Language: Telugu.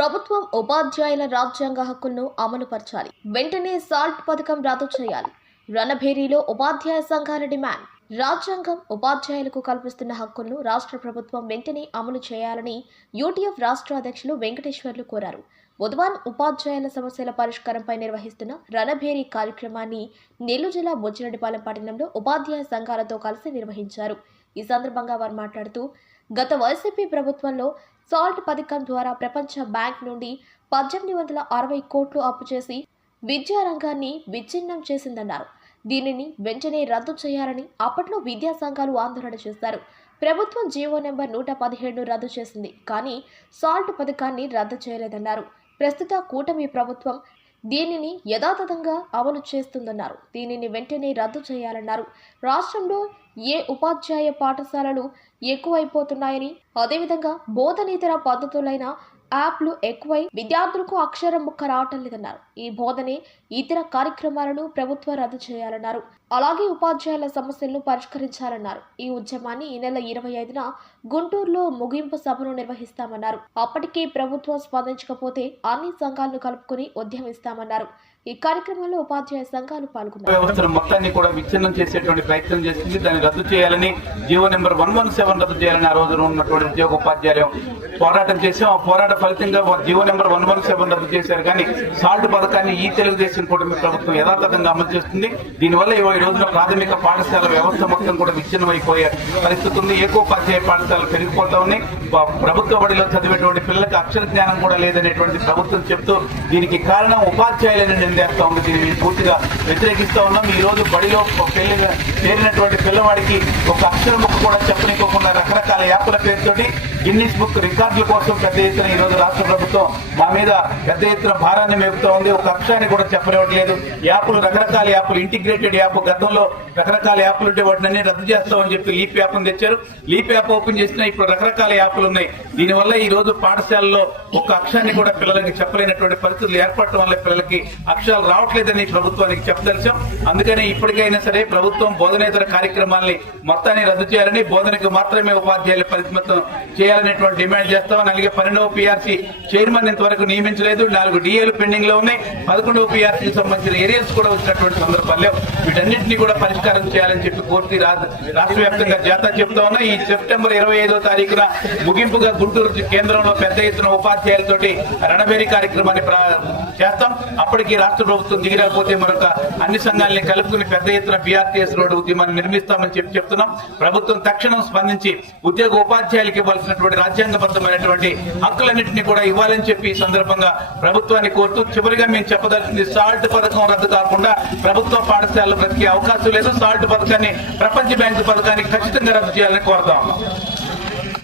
ప్రభుత్వం ఉపాధ్యాయుల రాజ్యాంగ హక్కులను అమలుపరచాలి. వెంటనే సాల్ట్ పథకం రద్దు చేయాలి. రణభేరీలో ఉపాధ్యాయ సంఘాల డిమాండ్. రాజ్యాంగం ఉపాధ్యాయులకు కల్పిస్తున్న హక్కులను రాష్ట్ర ప్రభుత్వం వెంటనే అమలు చేయాలని యూటీఎఫ్ రాష్ట్ర అధ్యక్షులు వెంకటేశ్వర్లు కోరారు. బుధవారం ఉపాధ్యాయుల సమస్యల పరిష్కారంపై నిర్వహిస్తున్న రణభేరీ కార్యక్రమాన్ని నెల్లూరు జిల్లా బొచ్చిరెడ్డిపాలెం పట్టణంలో ఉపాధ్యాయ సంఘాలతో కలిసి నిర్వహించారు. ఈ సందర్భంగా వారు మాట్లాడుతూ గత వైసీపీ ప్రభుత్వంలో సాల్ట్ పథకం ద్వారా ప్రపంచ బ్యాంక్ నుండి పద్దెనిమిది వందల అరవై కోట్లు అప్పు చేసి విద్యారంగాన్ని విచ్ఛిన్నం చేసిందన్నారు. దీనిని వెంటనే రద్దు చేయాలని అప్పట్లో విద్యా సంఘాలు ఆందోళన చేశారు. ప్రభుత్వం జీవో నెంబర్ నూట పదిహేడును రద్దు చేసింది. కానీ సాల్ట్ పథకాన్ని రద్దు చేయలేదన్నారు. ప్రస్తుత కూటమి ప్రభుత్వం దీనిని యథాతథంగా అమలు చేస్తుందన్నారు. దీనిని వెంటనే రద్దు చేయాలన్నారు. రాష్ట్రంలో ఏ ఉపాధ్యాయ పాఠశాలలు ఎక్కువైపోతున్నాయని అదేవిధంగా బోధనేతర పద్ధతులైన యాప్లు ఎక్కువై విద్యార్థులకు అక్షరం ముక్క రావటం లేదన్నారు. ఈ బోధనే ఇతర కార్యక్రమాలను ప్రభుత్వం రద్దు చేయాలన్నారు. అలాగే ఉపాధ్యాయుల సమస్యలను పరిష్కరించాలన్నారు. ఈ ఉద్యమాన్ని ఈ నెల ఇరవై ఐదున గుంటూరులో ముగింపు సభను నిర్వహిస్తామన్నారు. అప్పటికే ప్రభుత్వం స్పందించకపోతే అన్ని సంఘాలను కలుపుకుని ఉద్యమిస్తామన్నారు. ఈ కార్యక్రమంలో ఉపాధ్యాయ సంఘాలు పాల్గొన్నారు. వ్యవస్థను మొత్తాన్ని కూడా విచ్ఛిన్నం చేసేటువంటి ప్రయత్నం చేసింది. దాన్ని రద్దు చేయాలని GO number one one seven రద్దు చేయాలని ఆ రోజున ఉన్నటువంటి ఉద్యోగ ఉపాధ్యాయులు పోరాటం చేసాం ఆ పోరాట ఫలితంగా GO number one one seven రద్దు చేశారు. కానీ సాల్ట్ పథకాన్ని ఈ తెలుగుదేశం కూటమి ప్రభుత్వం యథాతథంగా అమలు చేస్తుంది. దీనివల్ల ఈ రోజున ప్రాథమిక పాఠశాల వ్యవస్థ మొత్తం కూడా విచ్ఛిన్నం అయిపోయే పరిస్థితి ఉంది. ఏకోపాధ్యాయ పాఠశాలలు పెరిగిపోతా ఉన్నాయి. ప్రభుత్వ బడిలో చదివేటువంటి పిల్లలకు అక్షర జ్ఞానం కూడా లేదనేటువంటి ప్రభుత్వం చెప్తూ దీనికి కారణం ఉపాధ్యాయులైన నిందేస్తా ఉంది దీన్ని పూర్తిగా వ్యతిరేకిస్తూ ఉన్నాం. ఈ రోజు బడిలో పెళ్ళి చేరినటువంటి పిల్లవాడికి ఒక అక్షరం ముక్క కూడా చెప్పనికోకుండా రకరకాల యాప్ల పేరుతోటి గిన్నిస్ బుక్ రికార్డుల కోసం పెద్ద ఎత్తున ఈ రోజు రాష్ట్ర ప్రభుత్వం మా మీద పెద్ద ఎత్తున భారాన్ని మేపుతూ ఉంది. ఒక అక్షరాన్ని కూడా చెప్పనివ్వట్లేదు. యాప్లు రకరకాల యాప్లు ఇంటిగ్రేటెడ్ యాప్ గతంలో రకరకాల యాప్లు ఉంటే వాటిని అన్ని రద్దు చేస్తామని చెప్పి లీప్ యాప్ అని తెచ్చారు. లీప్ యాప్ ఓపెన్ చేసిన ఇప్పుడు రకరకాల యాప్లు ఉన్నాయి. దీనివల్ల ఈ రోజు పాఠశాలలో ఒక అక్షరాన్ని కూడా పిల్లలకి చెప్పలేనటువంటి పరిస్థితులు ఏర్పడటం వల్ల పిల్లలకి సాక్ష్యాలు రావట్లేదని ప్రభుత్వానికి చెప్పదలిచాం అందుకనే ఇప్పటికైనా సరే ప్రభుత్వం బోధనేతర కార్యక్రమాల్ని మొత్తాన్ని రద్దు చేయాలని బోధనకు మాత్రమే ఉపాధ్యాయులు పరిమితం చేయాలనేటువంటి డిమాండ్ చేస్తామని అలాగే పన్నెండవ పిఆర్సీ చైర్మన్ ఇంతవరకు నియమించలేదు. నాలుగు డిఏలు పెండింగ్లో ఉన్నాయి. పదకొండవ పిఆర్సీకి సంబంధించిన ఏరియాస్ కూడా వచ్చినటువంటి సందర్భాల్లో వీటన్నింటినీ కూడా పరిష్కారం చేయాలని చెప్పి కోర్టు రాష్ట్ర వ్యాప్తంగా జాతా చెప్తా ఉన్నా ఈ సెప్టెంబర్ ఇరవై ఐదో తారీఖున ముగింపుగా గుంటూరు కేంద్రంలో పెద్ద ఎత్తున ఉపాధ్యాయులతోటి రణబేరీ కార్యక్రమాన్ని ప్రా- చేస్తాం. అప్పటికి రాష్ట్ర ప్రభుత్వం దిగిరాకపోతే మరొక అన్ని సంఘాలని కలుపుకుని పెద్ద ఎత్తున బీఆర్టీఎస్ రోడ్డు ఉద్యమాన్ని నిర్మిస్తామని చెప్పి చెప్తున్నాం. ప్రభుత్వం తక్షణం స్పందించి ఉద్యోగ ఉపాధ్యాయులకు ఇవ్వాల్సినటువంటి రాజ్యాంగబద్ధమైనటువంటి హక్కులన్నింటినీ కూడా ఇవ్వాలని చెప్పి ఈ సందర్భంగా ప్రభుత్వాన్ని కోరుతూ చివరిగా మేము చెప్పదలిసింది సాల్ట్ పథకం రద్దు కాకుండా ప్రభుత్వ పాఠశాలలో బ్రతికే అవకాశం లేదు. సాల్ట్ పథకాన్ని ప్రపంచ బ్యాంకు పథకానికి ఖచ్చితంగా రద్దు చేయాలని కోరుతా. ఉన్నాం